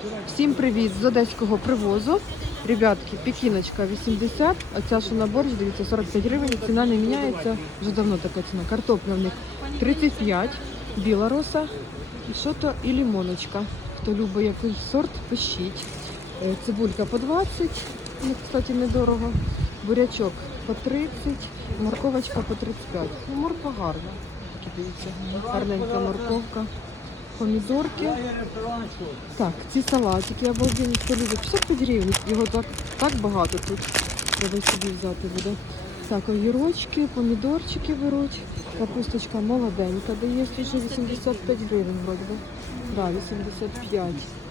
Всім привіт з одеського привозу. Ребятки, пекіночка 80, а ця що на борщ, дивіться, 45 гривень, ціна не міняється, вже давно така ціна. Картопля в них 35, біла роса, і що то, і лимоночка. Хто любить якийсь сорт, пишіть. Цибулька по 20, ну, кстати, недорого. Бурячок по 30, морковочка по 35. Ну, морква гарна. Дивіться, гарненька морковка. Помідорки. Так, ці салатики обалденні, хто любить. 55 гривень. Його так багато тут. Треба собі взяти буде. Так, огірочки, помідорчики беруть. Капусточка молоденька, дає вже 85 гривень вроді би. Да, 85.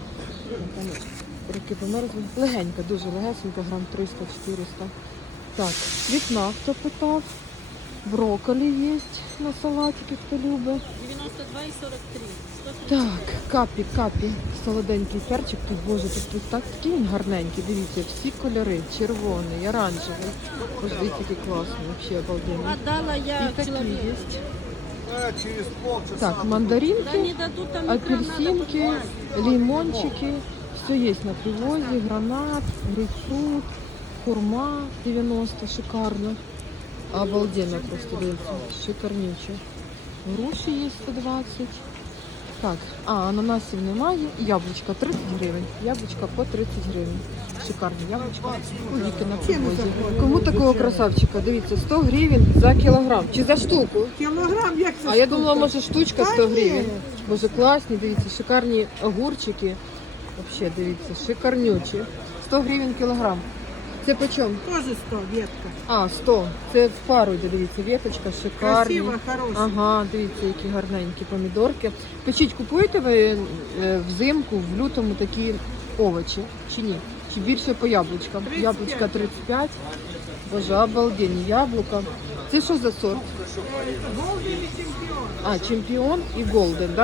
Руки померзли. Легенька, дуже легесенька, грам 300-400. Так, цвітна, хто питав. Брокколі є на салатики, хто любить. 92 і 43. Так, капі, солоденький перчик, тут, боже, тут такий він гарненький, дивіться, всі кольори, червоний, оранжевий. Боже, дивіться, який класний, взагалі обалденний. Отдала я І такі человеку. є. Через полчаса. Так, Да мандаринки, не дадут, там экран надо апельсинки, покупать. лимончики, все є на привозі, гранат, грейпфрут, хурма 90, шикарно. Обалденно просто, дивіться, шикарнюче. Груші є 120. Так, ананасів немає. Яблучка 30 гривень. Яблучка по 30 гривень. Шикарні яблучка. У Віки на привозі. Кому такого красавчика? Дивіться, 100 гривень за кілограм. Чи за штуку? Кілограм, як це А я штука? думала, може штучка 100 Та ні. гривень. Боже, класні, дивіться, шикарні огурчики. Взагалі, дивіться, шикарнючі. 100 гривень кілограм. Це по чому? Тоже 100, ветка. 100. Це в пару, йде, дивіться, веточка, шикарні. Красиво, хороша. Ага, дивіться, які гарненькі помідорки. Печіть, купуєте ви взимку, в лютому такі овочі чи ні? Чи більше по яблучкам? 35. Яблучка 35. Боже, обалденні яблука. Це що за сорт? Голден і чемпіон. Чемпіон і голден, так? Да?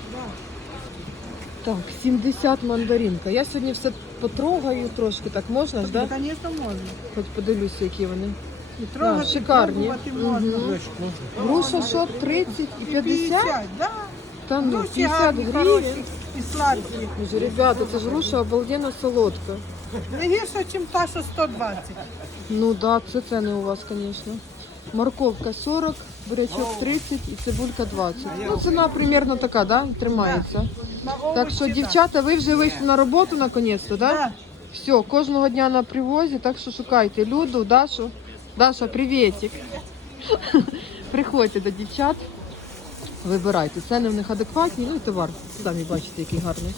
Так, 70 мандаринка. Я сьогодні все потрогаю трошки, так можна ж, Ну, да? звісно, можна. Хоч подивлюся, які вони. І трогати, шикарні. пробувати можна. Мгм. Груша що, 30 і 50? да. Та ну, Груші 50 гарні, гривень. хороші і сладкі. Боже, ребята, це ж груша обалденно солодка. Не гірше, ніж та, що 120. Ну да, це ціни у вас, звісно. Морковка 40, бурячок 30 і цибулька 20. Ну, ціна примерно така, да? Тримається. На Так що, овочі, дівчата, ви вже вийшли на роботу наконець-то, да? Да. Все, кожного дня на привозі, так що шукайте Люду, Дашу. Даша, привітик. Приходьте до дівчат, вибирайте. Ціни в них адекватні, ну і товар, самі бачите, який гарний.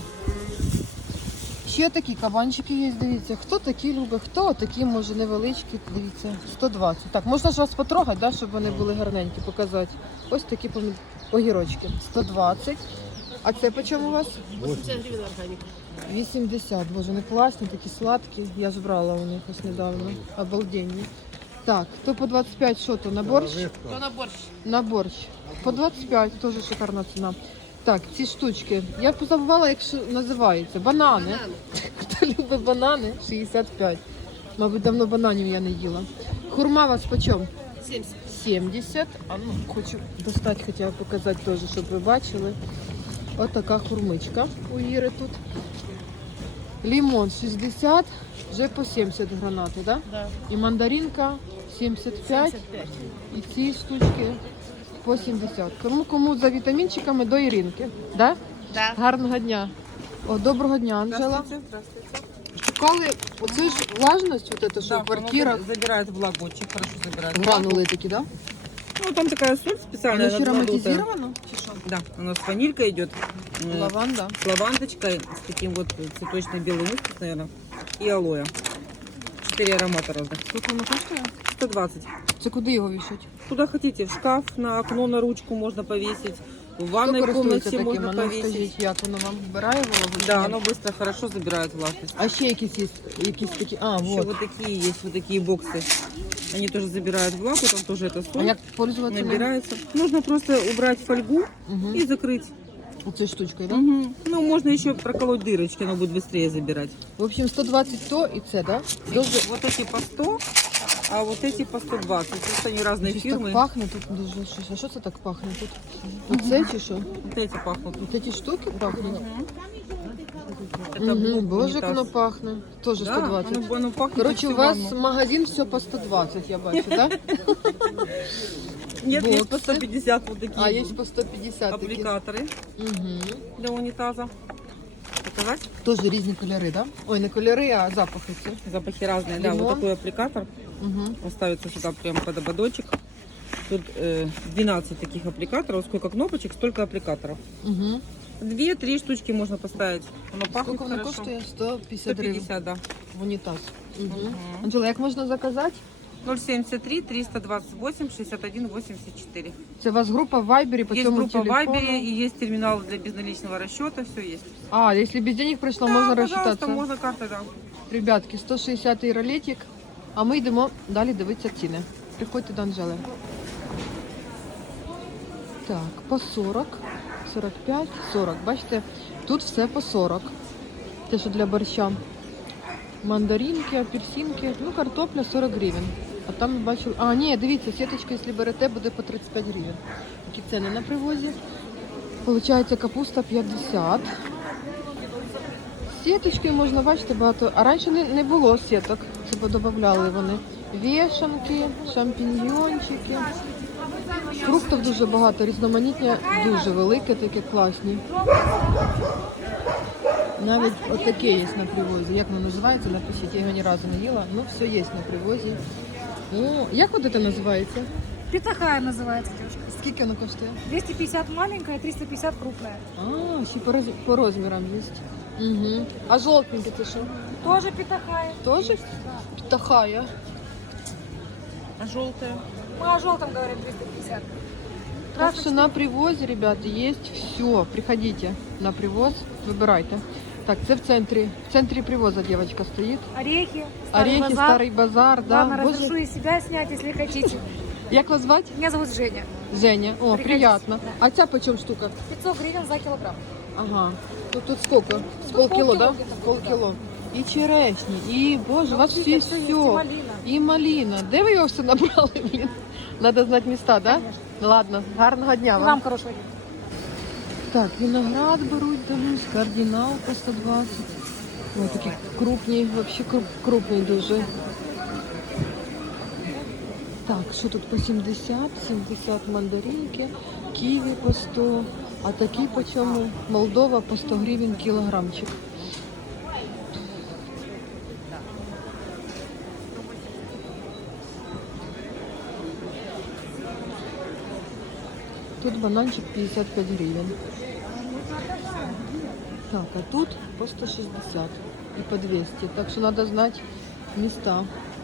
Ще такі кабанчики є, дивіться. Хто такі любить, хто такі, може, невеличкі, дивіться, 120. Так, можна ж вас потрогати, да, щоб вони були гарненькі, показати. Ось такі огірочки, 120. А це по чому у вас? 80 гривень органіка. 80, боже, вони класні, такі сладкі. Я ж брала у них ось недавно. Обалденні. Так, то по 25, що то, на борщ? То на борщ. На борщ. По 25, теж шикарна ціна. Так, ці штучки. Я забувала, як називаються. Банани. Банани. Хто любить банани? 65. Мабуть, давно бананів я не їла. Хурма у вас по чому? 70. 70. А ну, хочу достати, хоча б показати теж, щоб ви бачили. Ось така хурмичка у Іри тут. Лимон 60, вже по 70 гранати, да? Да. І мандаринка 75, 75. і ці штучки по 70. Кому за вітамінчиками до Іринки, да? Да. Гарного дня. О, доброго дня, Анжела. Шукали, оце ж влажність, вот это, що в квартирах, Забирает влагу, очень хорошо забирает. гранули такі, да? Ну, там такая соль специальная. Воно ще надутая. ароматизировано? Чи що? Да, у нас ванилька идет. Лаванда. С лавандочкой, с таким вот цветочный белый мускус, наверное, и алоэ. 4 аромата разных. Скільки воно коштує? 120. Це куди його вішать? Куда хотите, в шкаф, на окно, на ручку можно повесить. В Хто ванной користується комнате таким? можно А ну повесить. скажіть, як воно вам вбирає вологу? чи Да, ні? оно быстро, хорошо забирает влажность. А ще якісь є, якісь такі, Еще вот. вот такие есть, вот такие боксы. Они тоже забирают влагу, там тоже это А соль. як пользуватися ним? Набирается. Нужно просто убрать фольгу Угу. и закрыть. Оцею штучкою, да? Мгм. Ну, можно еще проколоть дырочки, оно будет быстрее забирать. В общем, 120 то і це, да? Дуже Вот эти по 100, а вот эти по 120. Просто они разные щось так фирмы. пахне тут дуже щось. А що це так пахне тут? Оце чи що? Вот эти пахнут. Вот эти штуки пахнуть? Это блок Боже, як унитаз. воно пахне. Теж Да, 120. оно пахнет Коротше, как у вас ванна. магазин все по 120, я бачу, так? Нет, есть по боксы. 150 вот такие А, є по 150 такі. аппликаторы Угу. для унитаза. Показать? Теж різні кольори, так? Ой, не кольори, а запахи ці. Запахи разные. Да, Лимон. вот такой аппликатор. Угу. Ставится сюда прямо под ободочек. Тут 12 таких аппликаторов. Сколько кнопочек, столько аппликаторов. Угу. 2-3 штучки можно поставить. Оно пахнет Скільки воно хорошо. коштує? 150 гривень 150, да. в унітаз. Угу. Мгм. Анжела, як можна заказати? 073 328 61 84. Це у вас група в Вайбері по Есть цьому группа в телефону? Вайбере и есть терминал для безналичного расчета. Все есть. А, якщо без денег прийшло, Да, можна пожалуйста, розчитатися. можно картой, да. Ребятки, 160-й ролетик, а ми йдемо далі дивитися ціни. Приходьте до Анжели. Так, по 40, 45, 40. Бачите, тут все по 40. Те, що для борща. Мандаринки, апельсинки, ну картопля 40 гривень. А там я бачу, а ні, дивіться, сіточка, якщо берете, буде по 35 гривень. Такі ціни на привозі. Получається капуста 50. Сіточкою можна бачити багато. А раніше не було сіток. Це подобавляли вони. Вішанки, шампіньйончики. Фруктів дуже багато, різноманіття дуже велике, таке класні. Навіть отаке є на привозі. Як воно називається, напишіть, я його ні разу не їла. Ну, все є на привозі. О, як от це називається? Питахая называется, девушка. Скільки воно коштує? 250 маленькая, 350 крупная. А, ще по розмірам є. Угу. А жовтеньке це що? Тоже питахая. Тоже птахая? А желтая? Мы о желтом говорим 250. Так что на привозе, ребята, есть все. Приходите на привоз, выбирайте. Так, це в центрі привоза девочка стоит. Орехи, старый Орехи, базар. старий базар, да. Ладно, Боже, разрешу и себя снять, если хотите. як вас звати? Меня зовут Женя. Женя. О, Приходите. приятно. А ця почем штука? 500 гривен за килограмм. Ага. Тут сколько? С полкило, да? полкило где-то будет, Полкило. І черешні, і, боже, у вас всі Видите, все. всё есть, и малина. І малина. Де ви його все набрали, блін? Надо знати міста, да? Ладно, гарного дня И вам. вам хорошего дня. Так, виноград беруть, дивлюсь, кардинал по 120. Ой, такі крупні, взагалі крупні дуже. Так, що тут по 70, 70 мандаринки, ківі по 100, а такі по чому? Молдова по 100 гривень кілограмчик. Тут бананчик 55 гривень. Так, а тут по 160 и по 200. Так что надо знать места.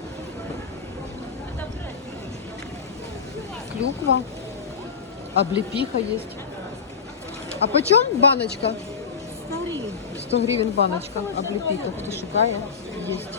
Клюква. Облепиха есть. А почем баночка? 100 гривен. 100 гривен баночка. Облепиха. Кто шукає, есть.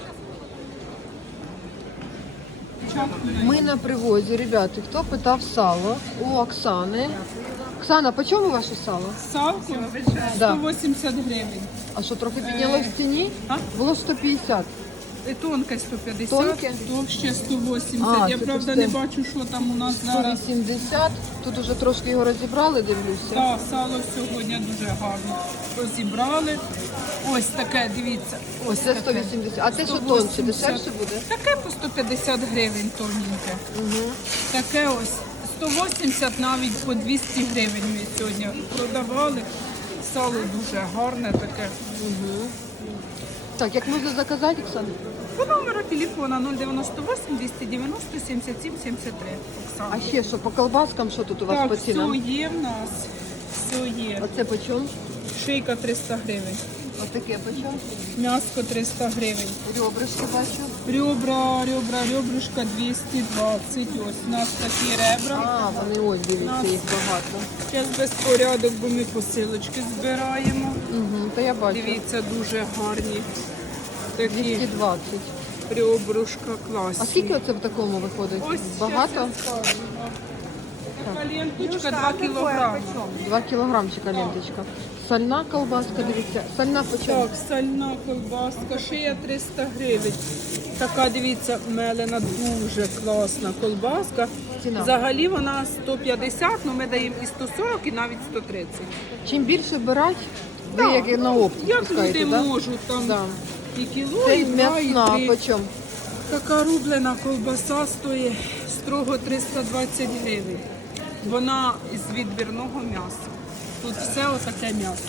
Ми на привозі, ребята. Хто питав сало? У Оксани. Оксана, по чому ваше сало? Салку Да. 180 гривень. А що, трохи піднялось в ціні? А? Було 150. І тонке 150, Тонке? товще 180. А, Я це правда пусте. не бачу, що там у нас зараз. 180. Тут уже трошки його розібрали, дивлюся. Так, сало сьогодні дуже гарно розібрали. Ось таке, дивіться. Ось це 180. А те, що 180. тонше, дешевше буде? Таке по 150 гривень тоненьке. Таке ось 180, навіть по 200 гривень ми сьогодні продавали. Сало дуже гарне таке. Так, як можна заказати, Оксана? По номеру телефона 098 290 77 73. Оксана. А ще що, по колбаскам, що тут у вас Так, по цінам? все є в нас. Все є. Оце по чому? Шийка 300 гривень. Отаке по чому? М'яско 300 гривень. Ребрышки бачу. Ребрышка 220. Ось у нас такі ребра. А, вони ось, дивіться, їх багато. Зараз безпорядок, бо ми посилочки збираємо. Угу, та я бачу. Дивіться, дуже гарні. Такі 220. ребрышка класні. А скільки оце в такому виходить? Ось Багато? щас я скажу. Така ленточка 2 кілограми. 2 кілограмчика ленточка. Сальна колбаска, дивіться. Сальна по чому? Так, сальна колбаска, шия 300 гривень. Така, дивіться, мелена, дуже класна колбаска. Ціна? Взагалі вона 150, але ми даємо і 140, і навіть 130. Чим більше брати, Ви як і на опт Як спускаєте, люди да? можуть там Да. і кіло, Це і два, і м'ясна, три. почем? Така рублена ковбаса стоїть строго 320 гривень. Вона із відбірного м'яса. Тут все отаке м'ясо.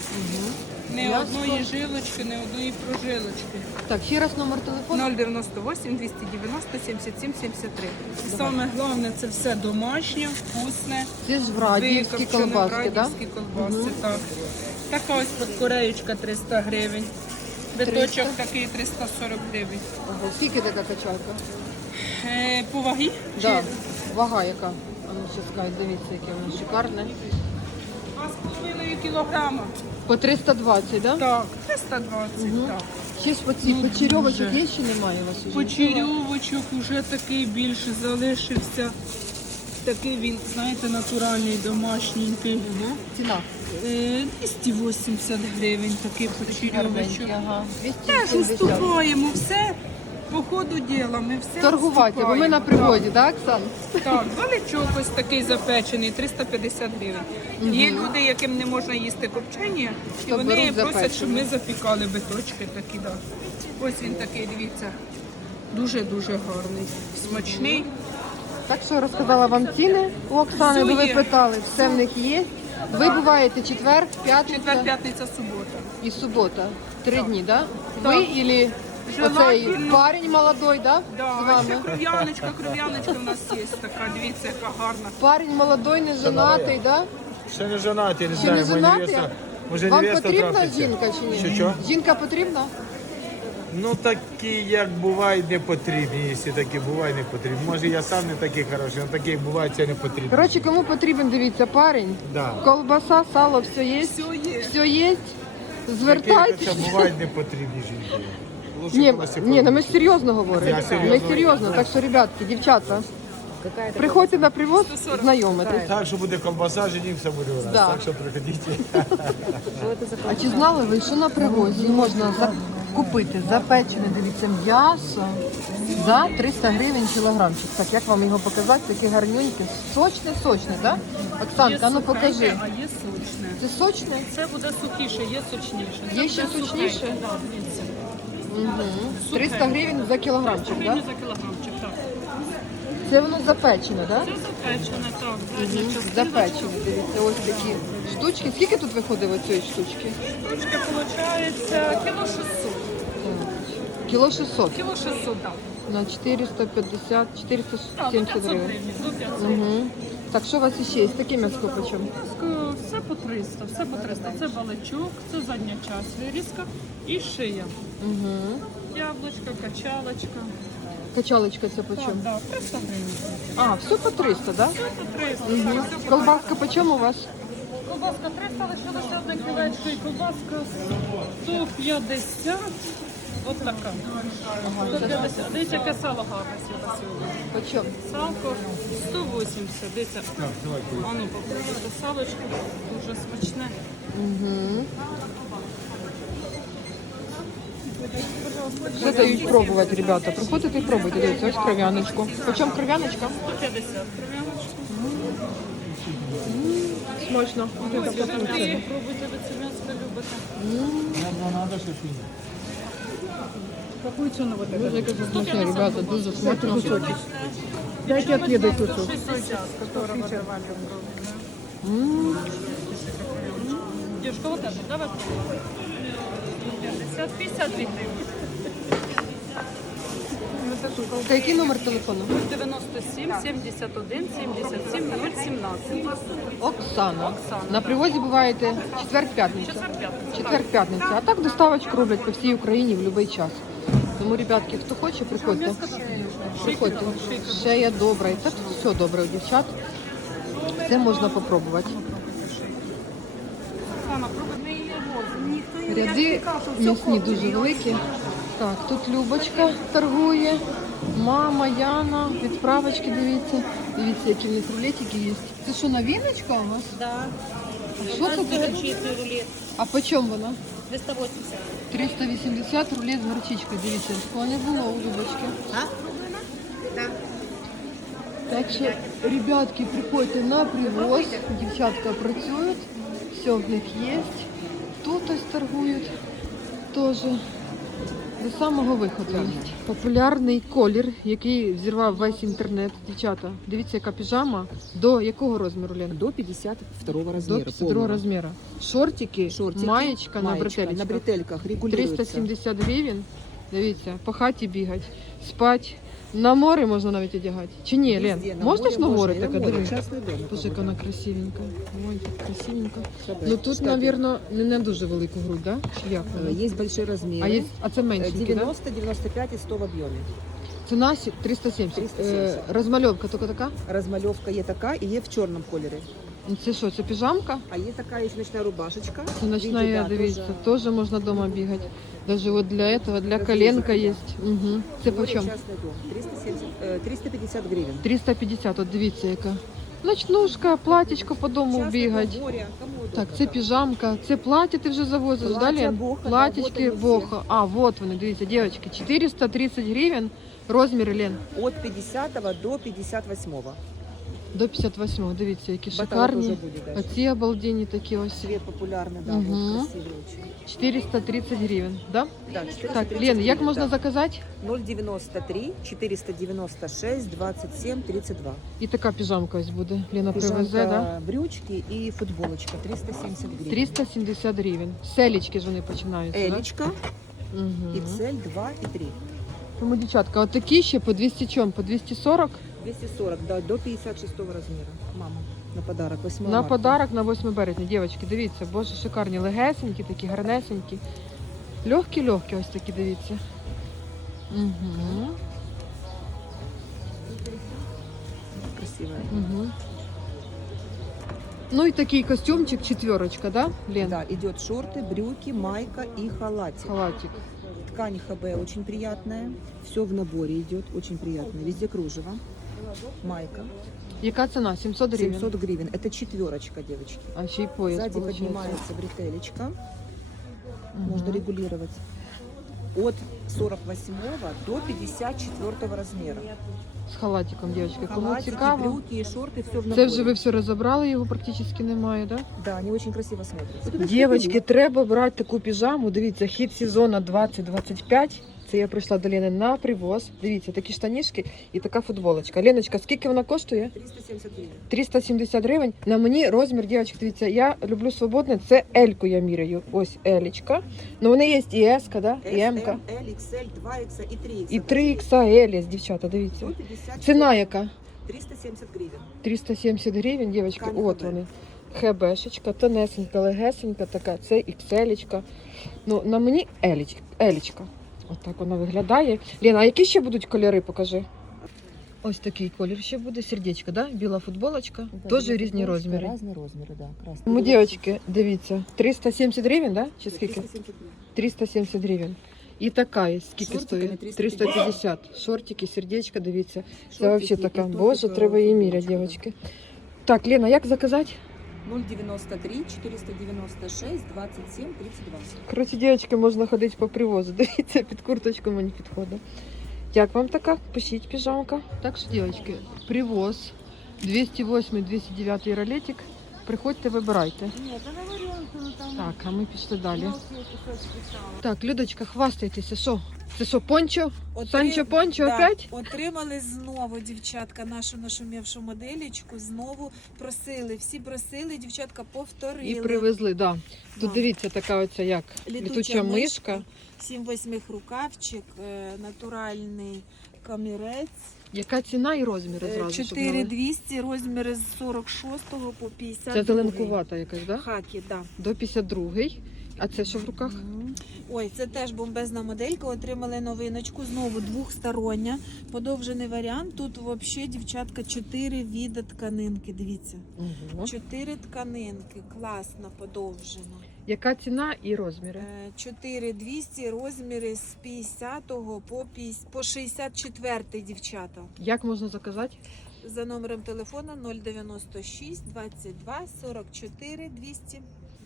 Не М'ясо. одної жилочки, не одної прожилочки. Так, ще раз номер телефону. 098 290 77 73. І саме головне, це все домашнє, вкусне. Це ж в Радіївські викопчене, колбаски, так? радівські колбаси, так. Така ось подкореєчка 300 гривень. Биточок 300? такий 340 гривень. Ого, скільки така качалка? По вагі? Да. Вага яка? А ну ще скажуть, дивіться, яке воно шикарне. 2,5 кілограма. По 320, да? Так, 320, так. Ще ж оці печерьовочок є чи немає у вас уже? Почерьовочок уже такий більше залишився. Такий він, знаєте, натуральний, домашній. Ціна? 280 гривень такий почерьовочок. Ага. Теж 270. уступаємо все по ходу діла. Ми все Торгувати, бо ми на приводі, так, Оксан? Так, баличок ось такий запечений, 350 гривень. Є люди, яким не можна їсти копчення, і То вони беруть просять, запечене. щоб ми запікали биточки такі. Да. Ось він такий, дивіться, дуже-дуже гарний, смачний. Так що розказала вам ціни у Оксани, Все бо ви є. питали, все в них є. Ви буваєте четвер, п'ятниця Четвер, п'ятниця, субота. і субота. 3 дні, да? Так. Ви или оцей Желательно. парень молодой, да? З Да, ще вами? кров'яночка в нас є така, дивіться, яка гарна. Парень молодой, не женатий, да? Ще не женаті, не Ще не знаю, женатий? може Вам невеста потрібна трапиться. жінка чи ні? Що? Жінка потрібна? Ну такі, як бувають, не потрібні, якщо такі бувають, не потрібні. Може я сам не такий хороший, але такі бувають, це не потрібно. Коротше, кому потрібен, дивіться, парень, Да. колбаса, сало, все є? Все є. Все є? Такі, Звертайтесь. це бувають не потрібні жінки. Лучше Ні, колосиком. ні, ну ми ж серйозно говоримо. Я серйозно Ми серйозно. Так що, ребятки, дівчата, приходьте на привоз, знайомитись. Так, що буде колбаса, женівся буде у нас. Да. Так що приходіть. А чи знали ви, що на привозі можна купити запечене, дивіться, м'ясо за 300 гривень кілограмчик. Так, як вам його показати? Таке гарненьке, сочне, так? Оксанка, ну покажи. А є сочне. Це сочне? Це буде сухіше, є сочніше. Є ще сочніше? Так, дивіться. 300 гривень за кілограмчик, так? За кілограмчик, так. Це воно запечене, так? Це запечене, так. Задня частина. Запечене, дивіться, ось такі штучки. Скільки тут виходить оцієї штучки? Штучка виходить кіло 600. Кіло 600. Кіло 600, так. На 450, Так, до 470 500 гривень. гривень. До 500. Угу. Так, що у вас ще є? Таке м'ясо по чому? Все по 300, все по 300. Це баличок, це задня часть вирізка і шия. Угу. Яблучко, качалочка. Качалочка це по Так, чому? так, 300 гривень. А, все по 300, так? Все по 300. Угу. Так, все по Колбаска по чому у вас? Колбаска 300, лишилося одне кілечко і колбаска 150. От така. 150. Дивіться, яке сало гарне сьогодні. По чому? Салко 180. Дивіться. А ну, попробуйте салочку. Дуже смачне. Все дають пробувати, ребята. Приходите і пробуйте. Дивіться, ось кров'яночку. По чому кров'яночка? 150 кров'яночка. Смачно. Пробуйте, ви це м'ясо любите. Дуже яке це смачне, ребята, дуже смачно. Дайте отведать кусок. 60, которого давали. Девушка, вот это, давай попробуем. 50, 52 гривни. Та який номер телефону? 97, 71, 77, 017. Оксана. На привозі буваєте четвер-п'ятниця. Четвер-п'ятниця. Четвер-п'ятниця. А так доставочку роблять по всій Україні в будь-який час. Тому, ребятки, хто хоче, приходьте. Приходьте. Ще є добре. І це все добре у дівчат. Це можна попробувати. Ряди м'ясні дуже великі. Так, тут Любочка торгує. Мама, Яна, відправочки, дивіться. Дивіться, які в них рулетики є. Це що, новиночка у вас? Да. А що це таке? Горчичный рулет. А по чому вона? 380. 380 рулет з горчичкою. Дивіться, такого не було у Любочки. Да. Так що, ребятки, приходьте на привоз. Дівчатка працюють. Все в них є. тут ось торгують теж. До самого виходу є. Популярний колір, який взірвав весь інтернет. Дівчата, дивіться, яка піжама. До якого розміру, Лен? До 52 До размера. 52 розміру. Шортики, Шортики, маєчка на бретелечках. на бретельках регулируется. 370 гривень. Дивіться, по хаті бігати, спати. На море можна навіть одягати. Чи ні, Лен? Везде, на Можна ж на море море можно, и таке? на море. Диви. Частный дом. Боже, яка вона красивенька. Ой, красивенька. Кстати, Ну тут, мабуть, не дуже велику грудь, да? Чи як вона? Есть большие размеры. А це меншенькі, да? 90, 95 и 100 в объеме. Ціна 370. 370. Розмальовка тільки така? Размалевка є така і є в чорному кольорі. Ну, це що, це піжамка? А є така ще ночна рубашечка. Це ночна, Видите, да, дивіться, тоже теж можна вдома бігати. Даже вот для этого, для коленка є. Угу. Це по море, чому? частный дом. 350 гривен. 350, от дивіться яка. Ночнушка, платічко по дому Частный бігать. дом, море, кому удобно, Так, це піжамка, це плаття ти вже завозиш, Плаття далі? Боха, да, Платічки вот вони всі. Боха. А, вот вони, дивіться, дівчатки, 430 гривень, розмір, Лен, От 50 до 58. до 58, дивіться, які Баталы шикарні. тоже будет даже. Оці обалденні такі ось. Цвет популярный, да, Мгм. вот красивый очень. 430 гривень, да? Да, Так, 430 Лен, як гривен, можна да. заказати? 093 496 27 32. І така піжамка ось буде. Лена привезе, да? Брючки и футболочка 370 гривен. 370 гривень. Селічки ж вони починаються, Элечка, да? Угу. XL 2 и 3. Тому, дівчатка, от такі ще по 200 чом? По 240? 240, да, до 56 размера. Мама, на подарок 8 На марта. подарок на 8 березня. Дівчатки, дивіться, боже, шикарні, легесенькі, такі гарнесенькі. Легкі-легкі ось такі, дивіться. Угу. Красивая. Угу. Ну і такий костюмчик, четверочка, да, Лен? Да, идет шорты, брюки, майка и халатик. Халатик. Ткань ХБ очень приятная. Все в наборе идет, очень приятно. Везде кружево. Майка. Яка ціна? 700 гривень. 700 гривен. Это четверочка, девочки. А ще й пояс, Сзади получается. поднимается бретелечка. Мгм. Можно регулировать. От 48 до 54 размера. З халатиком, дівчатки. Кому Халатики, цікаво. брюки и шорты, все в наборе. Це вже ви все розібрали, його практично немає, да? Да, они очень красиво смотрятся. Дівчатки, треба брати таку піжаму. Дивіться, хід сезону 2025. Це я прийшла до Лени на привоз. Дивіться, такі штанішки і така футболочка. Леночка, скільки вона коштує? 370 гривен. 370 гривень. На мені розмір, дівчатки, дивіться, я люблю свободне. Це L-ку я міряю. Ось L-ка. Ну вони є і S-ка, да? І S, M-ка. M, L, XL, 2X и 3X. І 3XL є, дівчата, дивіться. До 50. Ціна яка? 370 гривен. 370 гривень, дівчатки, Ткань от ХБ. вони. ХБшечка, тонесенька, легесенька така, це XL-очка. Ну, на мені Елічка. Отак вона виглядає. Лена, а які ще будуть кольори, покажи. Ось такий колір ще буде, сердечко, да? Біла футболочка, теж різні розміри. Разные размеры, да. Красный. Ну, дівчатки, дивіться, 370 гривень, да? Чи скільки? 370 гривен. 370 гривень. І така є, скільки Шортиками стоїть? 350. 350. Шортики, сердечко, дивіться. Це Шортики взагалі така, і боже, топик, треба її футболочка, міряти, да. дівчатки. Так, Лена, як заказати? 093 496 27 32. Коротше, дівчатки, можна ходити по привозу. Дивіться, під курточку мені підходить. Як вам така? Пишіть, піжамка. Так що, дівчатки, привоз 208-209 ролетик. Приходьте, вибирайте. Так, а ми пішли далі. Так, Людочка, хвастайтеся, що? Це що, пончо? Санчо Пончо опять? Отримали знову, дівчатка, нашу нашумівшу моделічку. Знову просили, всі просили, дівчатка повторили. І привезли, да. Тут Да. дивіться, така оця як літуча мишка. 7-8 рукавчик, натуральний камірець. Яка ціна і розміри зразу? щоб знали? 4200, розміри з 46 по 50. Це зеленкувата якась, да? Хакі, да. До 52-й. А це що в руках? Ой, це теж бомбезна моделька. Отримали новиночку. Знову двохстороння. Подовжений варіант. Тут взагалі, дівчатка, 4 види тканинки. Дивіться. Угу. 4 тканинки. Класно подовжено. Яка ціна і розміри? 4200, розміри з 50 по 64, дівчата. Як можна заказати? За номером телефона 096 22 44 200.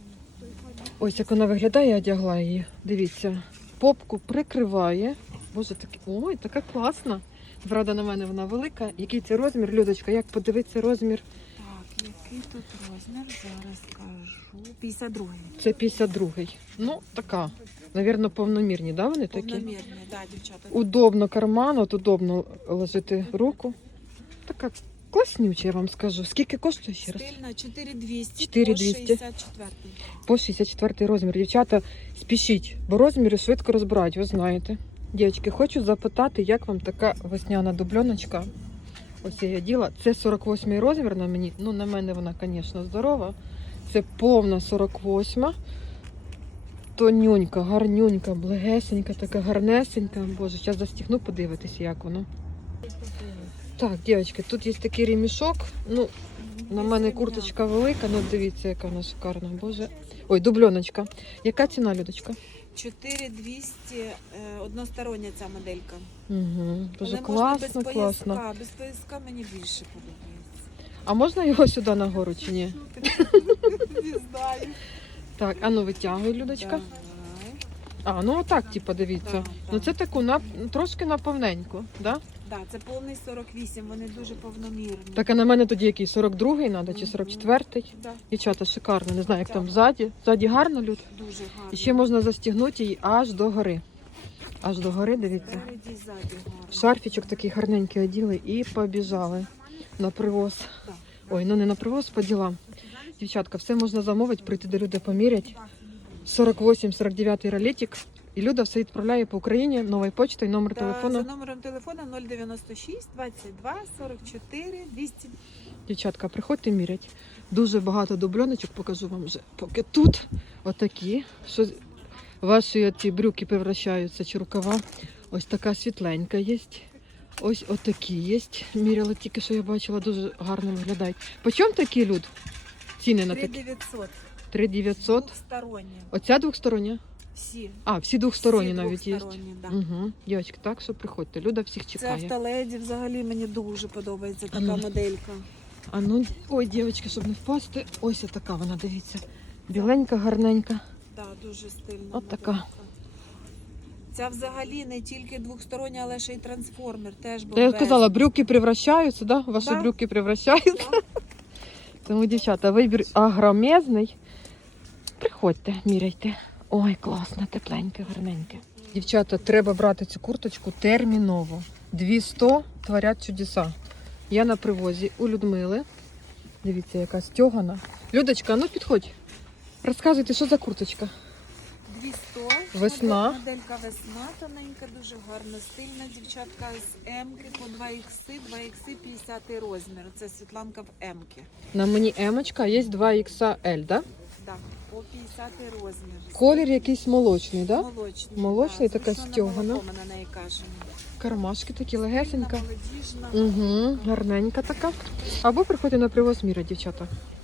Ось як вона виглядає, я одягла її. Дивіться, попку прикриває. Боже, ой, така класна. Правда, на мене вона велика. Який це розмір, Людочка? Як подивитися розмір? Так, Який тут розмір? Зараз скажу. 52-й. Це 52-й. Ну, така. Навірно, повномірні, да, вони такі? Повномірний, да, дівчата. Удобно карман, от удобно ложити руку. Така класнюча, я вам скажу. Скільки коштує ще раз? Стильна 4200 4200. по 64-й. По 64 розмір. Дівчата, спішіть, бо розміри швидко розбирають, ви знаєте. Дівчатки, хочу запитати, як вам така весняна дубльоночка. Ось я її діла. Це 48 розмір на мені. Ну, на мене вона, звісно, здорова. Це повна 48. Тонюнька, гарнюнька, блегесенька, така гарнесенька. Боже, зараз застігну, подивитися, як воно. Так, дівчатки, тут є такий ремішок. Ну, на мене курточка велика, ну дивіться, яка вона шикарна. Боже. Ой, дубльоночка. Яка ціна, Людочка? 4200, одностороння ця моделька. Угу. Боже, Але класно, можна без класно. пояска. Без пояска мені більше подобається. А можна його сюди нагору чи ні? Не знаю. Так, а ну витягуй, Людочка. Давай. А, ну отак, типу, дивіться. Так, Ну так. це таку трошки наповненьку, да? Да, це повний 48, вони дуже повномірні. Так, а на мене тоді який 42-й треба чи 44-й? Да, Дівчата, шикарно, не знаю, як там Так. ззаді. Ззаді гарно, Люд. дуже гарно. І ще можна застігнути її аж до гори. Аж до гори, дивіться. Спереді, ззаді гарно. Шарфічок такий гарненький оділи і побіжали на привоз. Так. Ой, ну не на привоз, по ділам. Дівчатка, все можна замовити, прийти до Люди поміряти. 48-49 ролетик. І Люда все відправляє по Україні новою почтою, номер За телефону. номером телефона 096 22 44 200. Дівчатка, приходьте мірять. Дуже багато дубльоночок, покажу вам вже. Поки тут отакі, що ваші ці брюки превращаються, чи рукава. Ось така світленька є. Ось отакі є. Міряла тільки, що я бачила, дуже гарно виглядають. По чому такі, Люд? Ціни на такі? 3900. 3900. Двохсторонні. Оця двохстороння? Всі. А, всі двохсторонні Всі навіть є. двохсторонні, да. Угу. Дівчатки, так що приходьте. Люда всіх Це чекає. автоледі взагалі мені дуже подобається така ну. моделька. А ну, ой, дівчатки, щоб не впасти. Ось така вона, дивіться. Біленька, гарненька. Да, дуже стильна. От така. моделька. Ця взагалі не тільки двохстороння, але ще й трансформер. Теж Та я бомбезна. сказала, брюки превращаються, да? Ваші Да. брюки превращаються. Тому, дівчата, вибір агромезний. Приходьте, міряйте. Ой, класно, тепленьке, гарненьке. Дівчата, треба брати цю курточку терміново. 200 творять чудеса. Я на привозі у Людмили. Дивіться, яка стьогана. Людочка, ну підходь. Розказуйте, що за курточка? 200. Весна. Моделька весна, тоненька, дуже гарна, стильна. Дівчатка з М-ки по 2 ікси, 2 ікси 50 розмір. Це Світланка в М-ки. На мені емочка, є 2XL, да? Да, по 50 розмір. Колір якийсь молочний, да? Молочний. Молочний, да. така Згущене стьогана. молоко ми на неї кажемо. Кармашки такі легесенька. Молодіжна. Угу, гарненька така. Або приходьте на привоз міра, дівчата.